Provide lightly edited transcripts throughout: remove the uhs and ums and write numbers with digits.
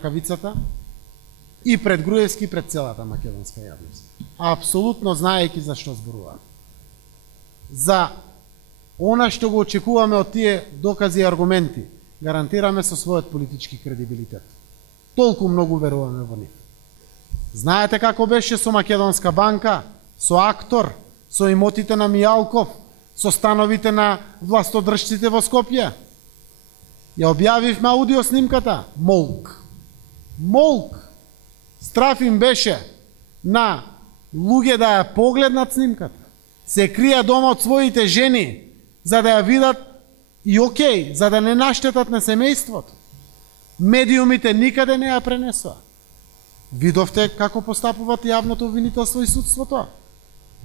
ракавицата и пред Груевски, и пред целата македонска јавност. Апсолутно знаејќи за што зборуваат. За она што го очекуваме од тие докази и аргументи, гарантираме со својот политички кредибилитет. Толку многу веруваме во нив. Знаете како беше со Македонска банка, со Актор, со имотите на Мијалков, со становите на властодржците во Скопје? Ја објавивме аудио снимката. Молк. Молк. Страф им беше на луѓе да ја погледнат снимката. Се крија дома од своите жени, за да ја видат и окей, за да не наштетат на семејството. Медиумите никаде не ја пренесоа. Видовте како постапуваат јавното обвинителство и судството.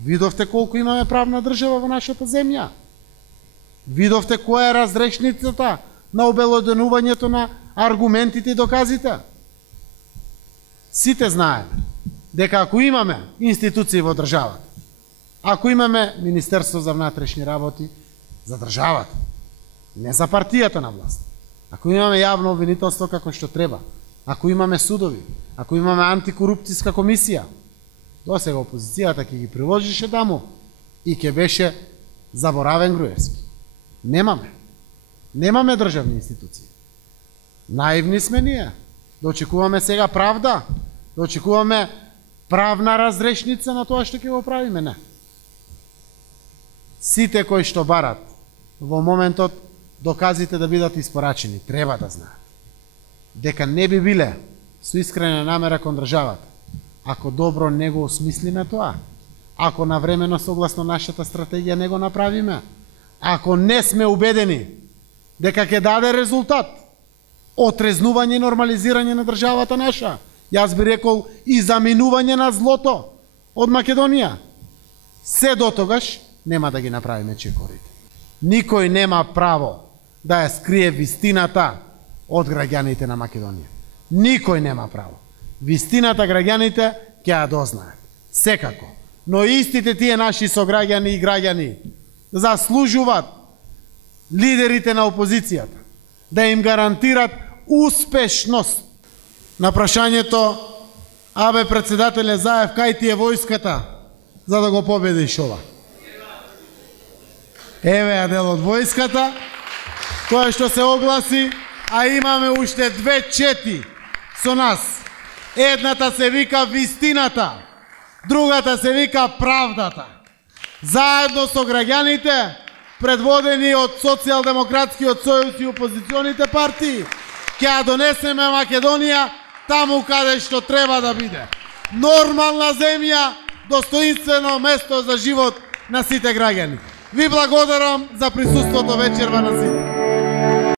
Видовте колку имаме правна држава во нашата земја. Видовте која е разрешницата на обелоденувањето на аргументите и доказите. Сите знаеме дека ако имаме институции во државата, ако имаме Министерство за внатрешни работи за државата, не за партијата на власт, ако имаме јавно обвинителство како што треба, ако имаме судови, ако имаме антикорупцијска комисија, досега опозицијата ќе ги приложише таму и ќе беше заборавен Груевски. Немаме. Немаме државни институции. Наивни сме ние. Да очекуваме сега правда, да очекуваме правна разрешница на тоа што ќе го правиме, не. Сите кои што барат во моментот доказите да бидат испорачени, треба да знаат дека не би биле со искрена намера кон државата, ако добро не го осмислиме тоа, ако навремено согласно нашата стратегија не го направиме, ако не сме убедени дека ќе даде резултат отрезнување и нормализирање на државата наша, јас би рекол и заминување на злото од Македонија, се до тогаш нема да ги направиме чекорите. Никој нема право да ја скрие вистината од граѓаните на Македонија. Никој нема право. Вистината граѓаните ќе ја дознаат. Секако. Но истите тие наши сограѓани и граѓани заслужуваат лидерите на опозицијата да им гарантират успешност. На прашањето, абе председателе Заев, кај ти е војската за да го победиш ова? Еве ја дел од војската, која што се огласи, а имаме уште две чети со нас. Едната се вика вистината, другата се вика правдата. Заедно со граѓаните, предводени од Социјалдемократскиот сојуз и опозиционите партии, ќе ја донесеме Македонија таму каде што треба да биде. Нормална земја, достоинствено место за живот на сите граѓани. Ви благодарам за присуството вечерва на сите.